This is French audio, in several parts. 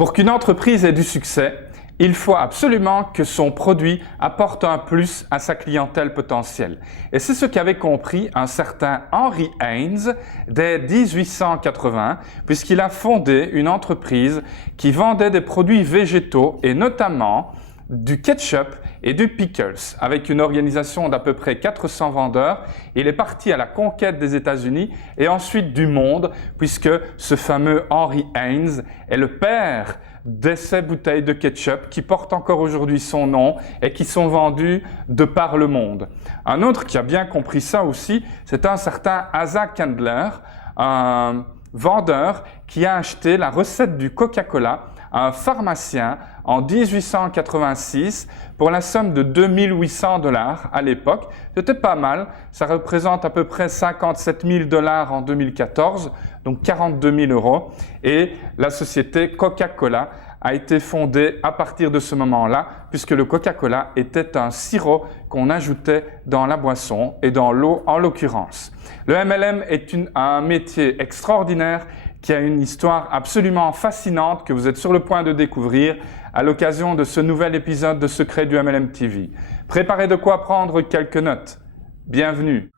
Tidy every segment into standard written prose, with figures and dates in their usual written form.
Pour qu'une entreprise ait du succès, il faut absolument que son produit apporte un plus à sa clientèle potentielle. Et c'est ce qu'avait compris un certain Henry Heinz dès 1880, puisqu'il a fondé une entreprise qui vendait des produits végétaux et notamment du ketchup et du pickles. Avec une organisation d'à peu près 400 vendeurs, il est parti à la conquête des États-Unis et ensuite du monde, puisque ce fameux Henry Heinz est le père de ces bouteilles de ketchup qui portent encore aujourd'hui son nom et qui sont vendues de par le monde. Un autre qui a bien compris ça aussi, c'est un certain Asa Candler, un vendeur qui a acheté la recette du Coca-Cola à un pharmacien en 1886 pour la somme de 2800 $ à l'époque. C'était pas mal, ça représente à peu près 57 000 $ en 2014, donc 42 000 €. Et la société Coca-Cola a été fondée à partir de ce moment-là, puisque le Coca-Cola était un sirop qu'on ajoutait dans la boisson et dans l'eau en l'occurrence. Le MLM est un métier extraordinaire qui a une histoire absolument fascinante que vous êtes sur le point de découvrir à l'occasion de ce nouvel épisode de Secrets du MLM TV. Préparez de quoi prendre quelques notes. Bienvenue!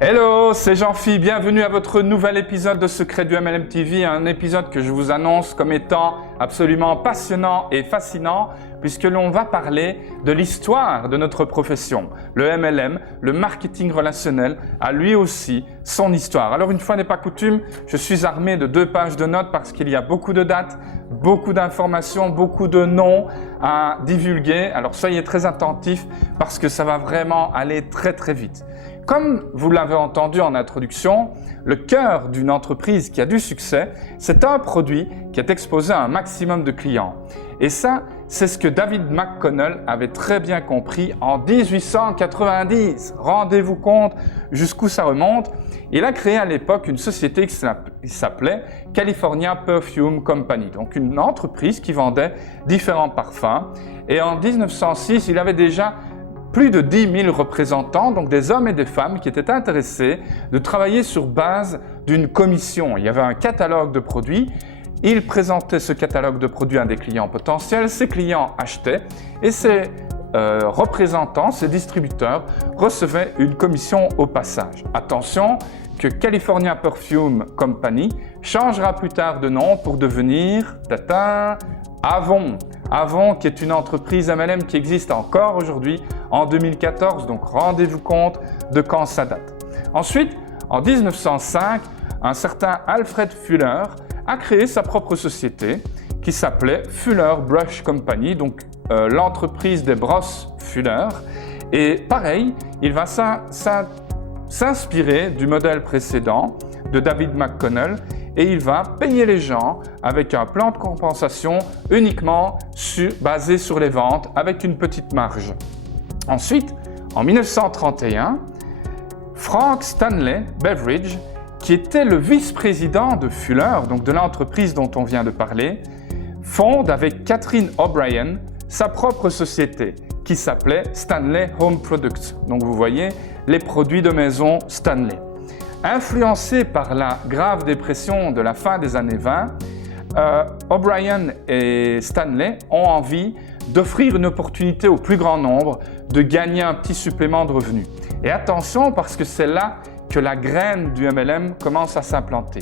Hello, c'est Jean-Phi, bienvenue à votre nouvel épisode de Secrets du MLM TV, un épisode que je vous annonce comme étant absolument passionnant et fascinant puisque l'on va parler de l'histoire de notre profession. Le MLM, le marketing relationnel, a lui aussi son histoire. Alors une fois n'est pas coutume, je suis armé de 2 pages de notes parce qu'il y a beaucoup de dates, beaucoup d'informations, beaucoup de noms à divulguer. Alors soyez très attentifs parce que ça va vraiment aller très très vite. Comme vous l'avez entendu en introduction, le cœur d'une entreprise qui a du succès, c'est un produit qui est exposé à un maximum de clients. Et ça, c'est ce que David McConnell avait très bien compris en 1890. Rendez-vous compte jusqu'où ça remonte. Il a créé à l'époque une société qui s'appelait California Perfume Company, donc une entreprise qui vendait différents parfums. Et en 1906, il avait déjà plus de 10 000 représentants, donc des hommes et des femmes qui étaient intéressés de travailler sur base d'une commission. Il y avait un catalogue de produits, il présentait ce catalogue de produits à des clients potentiels, ces clients achetaient et ces représentants, ces distributeurs recevaient une commission au passage. Attention que California Perfume Company changera plus tard de nom pour devenir Avon. Avon qui est une entreprise MLM qui existe encore aujourd'hui en 2014, donc rendez-vous compte de quand ça date. Ensuite, en 1905, un certain Alfred Fuller a créé sa propre société qui s'appelait Fuller Brush Company, donc l'entreprise des brosses Fuller. Et pareil, il va s'inspirer du modèle précédent de David McConnell et il va payer les gens avec un plan de compensation uniquement basé sur les ventes avec une petite marge. Ensuite, en 1931, Frank Stanley Beveridge, qui était le vice-président de Fuller, donc de l'entreprise dont on vient de parler, fonde avec Catherine O'Brien sa propre société qui s'appelait Stanley Home Products. Donc vous voyez, les produits de maison Stanley. Influencés par la grave dépression de la fin des années 20, O'Brien et Stanley ont envie d'offrir une opportunité au plus grand nombre de gagner un petit supplément de revenus. Et attention parce que c'est là que la graine du MLM commence à s'implanter.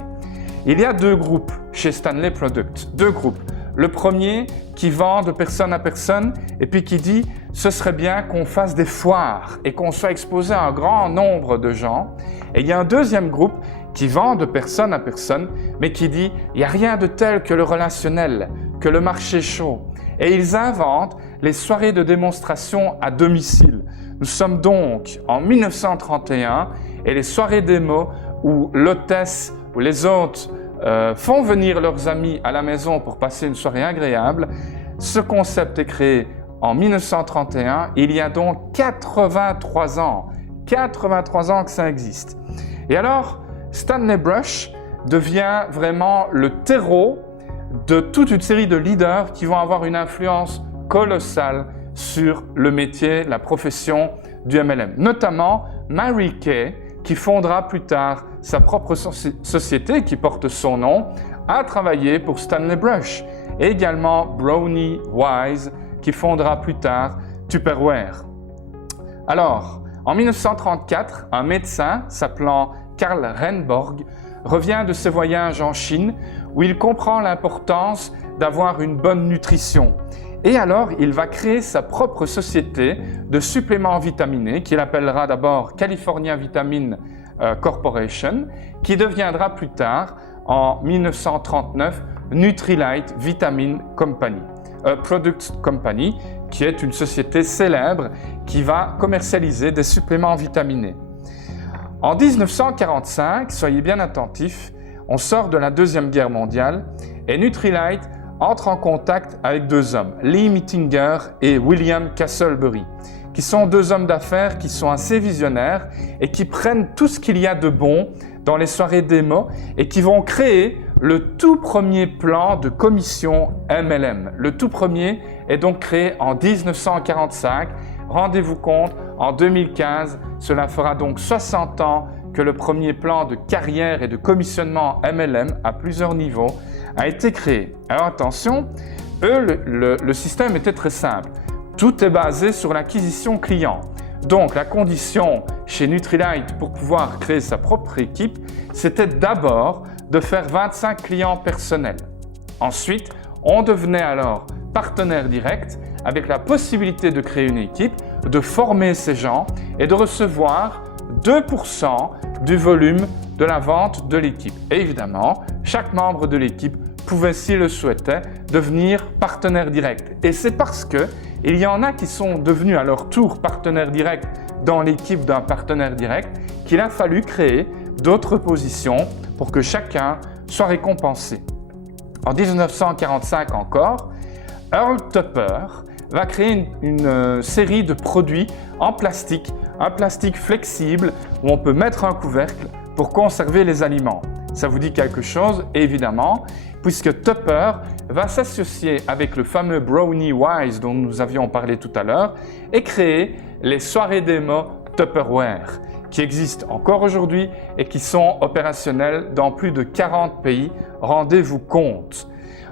Il y a 2 groupes chez Stanley Products, 2 groupes. Le premier qui vend de personne à personne et puis qui dit « ce serait bien qu'on fasse des foires et qu'on soit exposé à un grand nombre de gens ». Et il y a un deuxième groupe qui vend de personne à personne mais qui dit « il n'y a rien de tel que le relationnel, que le marché chaud ». Et ils inventent les soirées de démonstration à domicile. Nous sommes donc en 1931 et les soirées démo où l'hôtesse ou les hôtes font venir leurs amis à la maison pour passer une soirée agréable. Ce concept est créé en 1931, il y a donc 83 ans. 83 ans que ça existe. Et alors, Stanley Brush devient vraiment le terreau de toute une série de leaders qui vont avoir une influence colossal sur le métier, la profession du MLM. Notamment Mary Kay, qui fondera plus tard sa propre société qui porte son nom, a travaillé pour Stanley Brush. Et également Brownie Wise, qui fondera plus tard Tupperware. Alors, en 1934, un médecin s'appelant Karl Renborg revient de ses voyages en Chine où il comprend l'importance d'avoir une bonne nutrition. Et alors, il va créer sa propre société de suppléments vitaminés qu'il appellera d'abord California Vitamin Corporation, qui deviendra plus tard, en 1939, Nutrilite Vitamin Company, Product Company, qui est une société célèbre qui va commercialiser des suppléments vitaminés. En 1945, soyez bien attentifs, on sort de la Deuxième Guerre mondiale et Nutrilite entre en contact avec deux hommes, Lee Mittinger et William Castlebury, qui sont deux hommes d'affaires qui sont assez visionnaires et qui prennent tout ce qu'il y a de bon dans les soirées démo et qui vont créer le tout premier plan de commission MLM. Le tout premier est donc créé en 1945. Rendez-vous compte, en 2015, cela fera donc 60 ans que le premier plan de carrière et de commissionnement MLM à plusieurs niveaux a été créé. Alors attention, le système était très simple. Tout est basé sur l'acquisition client. Donc la condition chez Nutrilite pour pouvoir créer sa propre équipe, c'était d'abord de faire 25 clients personnels. Ensuite, on devenait alors partenaire direct avec la possibilité de créer une équipe, de former ces gens et de recevoir 2% du volume de la vente de l'équipe. Et évidemment, chaque membre de l'équipe pouvait, s'il le souhaitait, devenir partenaire direct. Et c'est parce qu'il y en a qui sont devenus à leur tour partenaires directs dans l'équipe d'un partenaire direct qu'il a fallu créer d'autres positions pour que chacun soit récompensé. En 1945 encore, Earl Tupper va créer une série de produits en plastique, un plastique flexible où on peut mettre un couvercle pour conserver les aliments. Ça vous dit quelque chose, évidemment, puisque Tupper va s'associer avec le fameux Brownie Wise dont nous avions parlé tout à l'heure et créer les soirées démo Tupperware, qui existent encore aujourd'hui et qui sont opérationnelles dans plus de 40 pays. Rendez-vous compte.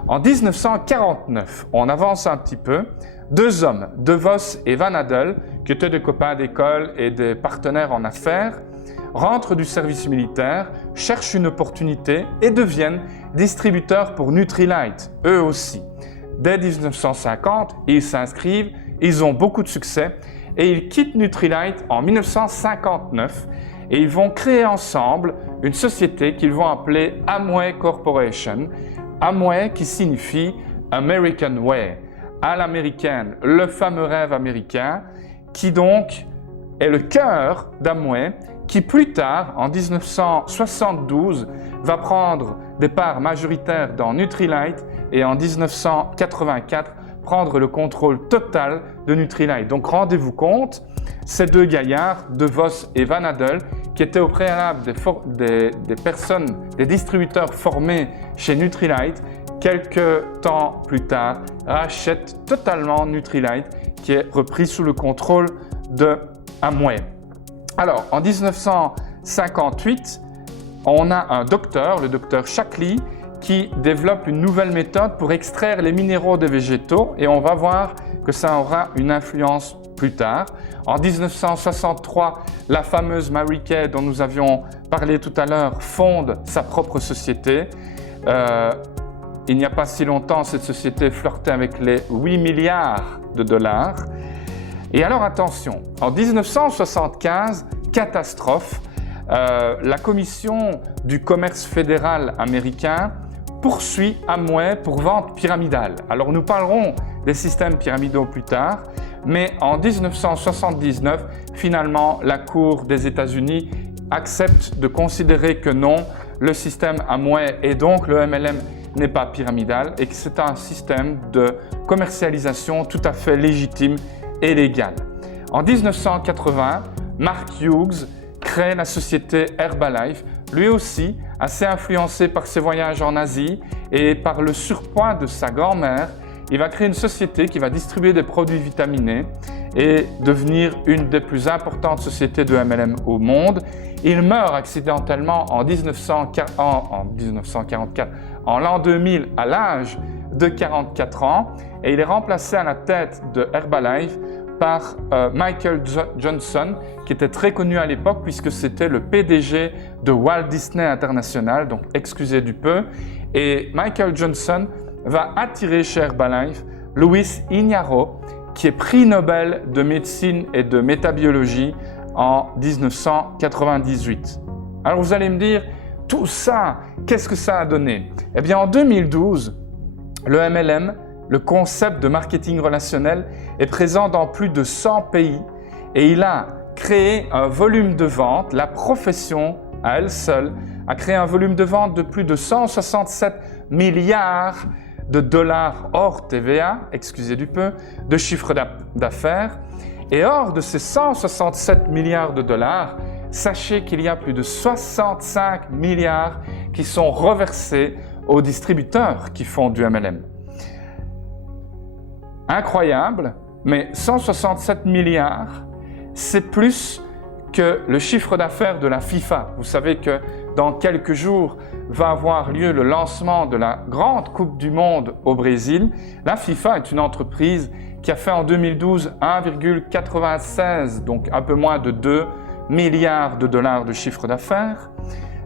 En 1949, on avance un petit peu, deux hommes, De Vos et Van Adel, qui étaient des copains d'école et des partenaires en affaires, rentrent du service militaire, cherchent une opportunité et deviennent distributeurs pour Nutrilite, eux aussi. Dès 1950, ils s'inscrivent, ils ont beaucoup de succès et ils quittent Nutrilite en 1959 et ils vont créer ensemble une société qu'ils vont appeler Amway Corporation. Amway qui signifie American Way, à l'américaine, le fameux rêve américain, qui donc est le cœur d'Amway, qui plus tard, en 1972, va prendre des parts majoritaires dans Nutrilite et en 1984, prendre le contrôle total de Nutrilite. Donc rendez-vous compte, ces deux gaillards, De Vos et Van Adel, qui étaient au préalable des distributeurs formés chez Nutrilite, quelques temps plus tard, rachètent totalement Nutrilite, qui est repris sous le contrôle de Amway. Alors, en 1958, on a un docteur, le docteur Shackley, qui développe une nouvelle méthode pour extraire les minéraux des végétaux et on va voir que ça aura une influence plus tard. En 1963, la fameuse Mary Kay dont nous avions parlé tout à l'heure fonde sa propre société. Il n'y a pas si longtemps, cette société flirtait avec les 8 milliards de dollars. Et alors attention, en 1975, catastrophe, la commission du commerce fédéral américain poursuit Amway pour vente pyramidale. Alors nous parlerons des systèmes pyramidaux plus tard, mais en 1979, finalement, la Cour des États-Unis accepte de considérer que non, le système Amway et donc le MLM n'est pas pyramidal et que c'est un système de commercialisation tout à fait légitime et légal. En 1980, Mark Hughes crée la société Herbalife, lui aussi assez influencé par ses voyages en Asie et par le surpoids de sa grand-mère il va créer une société qui va distribuer des produits vitaminés et devenir une des plus importantes sociétés de MLM au monde. Il meurt accidentellement en 1944, en l'an 2000, à l'âge de 44 ans, et il est remplacé à la tête de Herbalife par Michael Johnson, qui était très connu à l'époque puisque c'était le PDG de Walt Disney International, donc excusez du peu. Et Michael Johnson va attirer chez Herbalife Luis Iñárritu, qui est prix Nobel de médecine et de métabiologie en 1998. Alors vous allez me dire, tout ça, qu'est-ce que ça a donné? Eh bien en 2012, le MLM, le concept de marketing relationnel, est présent dans plus de 100 pays et il a créé un volume de vente, la profession à elle seule a créé un volume de vente de plus de 167 milliards de dollars hors TVA, excusez du peu, de chiffre d'affaires. Et hors de ces 167 milliards de dollars, sachez qu'il y a plus de 65 milliards qui sont reversés aux distributeurs qui font du MLM. Incroyable, mais 167 milliards, c'est plus que le chiffre d'affaires de la FIFA. Vous savez que dans quelques jours va avoir lieu le lancement de la grande Coupe du Monde au Brésil. La FIFA est une entreprise qui a fait en 2012 1,96, donc un peu moins de 2 milliards de dollars de chiffre d'affaires.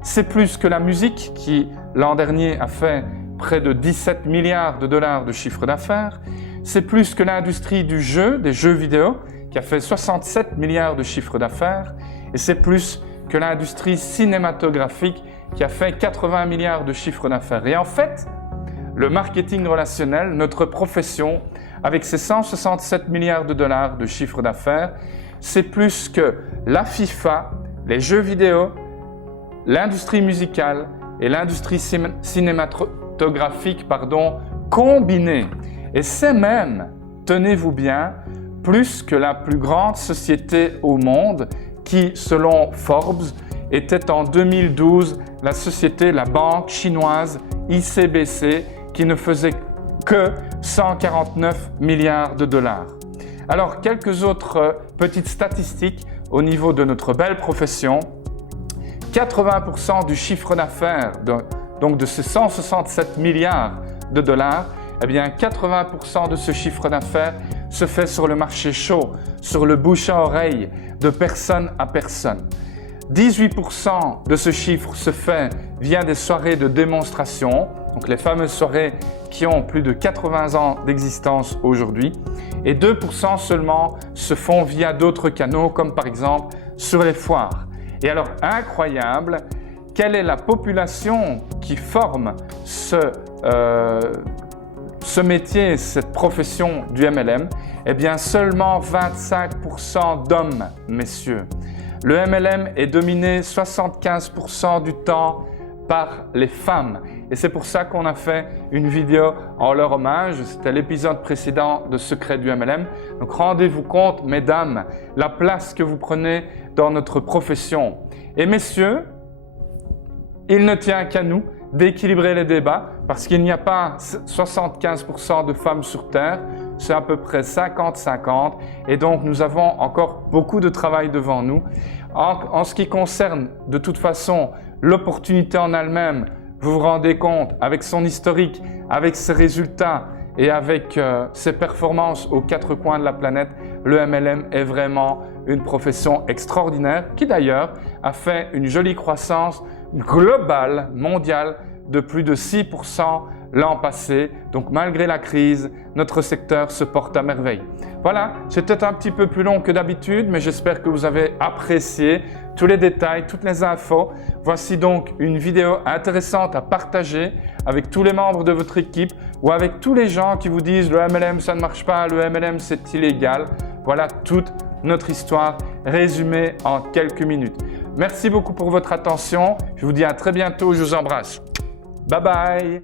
C'est plus que la musique qui, l'an dernier, a fait près de 17 milliards de dollars de chiffre d'affaires. C'est plus que l'industrie du jeu, des jeux vidéo, qui a fait 67 milliards de chiffre d'affaires. Et c'est plus que l'industrie cinématographique, qui a fait 80 milliards de chiffre d'affaires. Et en fait, le marketing relationnel, notre profession, avec ses 167 milliards de dollars de chiffre d'affaires, c'est plus que la FIFA, les jeux vidéo, l'industrie musicale et l'industrie cinématographique, combinées. Et c'est même, tenez-vous bien, plus que la plus grande société au monde qui, selon Forbes, était en 2012 la société, la banque chinoise ICBC, qui ne faisait que 149 milliards de dollars. Alors, quelques autres petites statistiques au niveau de notre belle profession. 80% du chiffre d'affaires, donc de ces 167 milliards de dollars, eh bien 80% de ce chiffre d'affaires se fait sur le marché chaud, sur le bouche à oreille, de personne à personne. 18% de ce chiffre se fait via des soirées de démonstration, donc les fameuses soirées qui ont plus de 80 ans d'existence aujourd'hui, et 2% seulement se font via d'autres canaux, comme par exemple sur les foires. Et alors, incroyable, quelle est la population qui forme ce métier, cette profession du MLM? Eh bien, seulement 25% d'hommes, messieurs. Le MLM est dominé 75% du temps par les femmes. Et c'est pour ça qu'on a fait une vidéo en leur hommage. C'était l'épisode précédent de Secret du MLM. Donc rendez-vous compte, mesdames, la place que vous prenez dans notre profession. Et messieurs, il ne tient qu'à nous d'équilibrer les débats parce qu'il n'y a pas 75% de femmes sur Terre, c'est à peu près 50-50 et donc nous avons encore beaucoup de travail devant nous. En ce qui concerne de toute façon l'opportunité en elle-même, vous vous rendez compte avec son historique, avec ses résultats et avec ses performances aux quatre coins de la planète, le MLM est vraiment une profession extraordinaire qui d'ailleurs a fait une jolie croissance globale, mondiale, de plus de 6% l'an passé. Donc malgré la crise, notre secteur se porte à merveille. Voilà, c'était un petit peu plus long que d'habitude, mais j'espère que vous avez apprécié tous les détails, toutes les infos. Voici donc une vidéo intéressante à partager avec tous les membres de votre équipe ou avec tous les gens qui vous disent « le MLM ça ne marche pas, le MLM c'est illégal ». Voilà toute notre histoire résumée en quelques minutes. Merci beaucoup pour votre attention. Je vous dis à très bientôt. Je vous embrasse. Bye bye.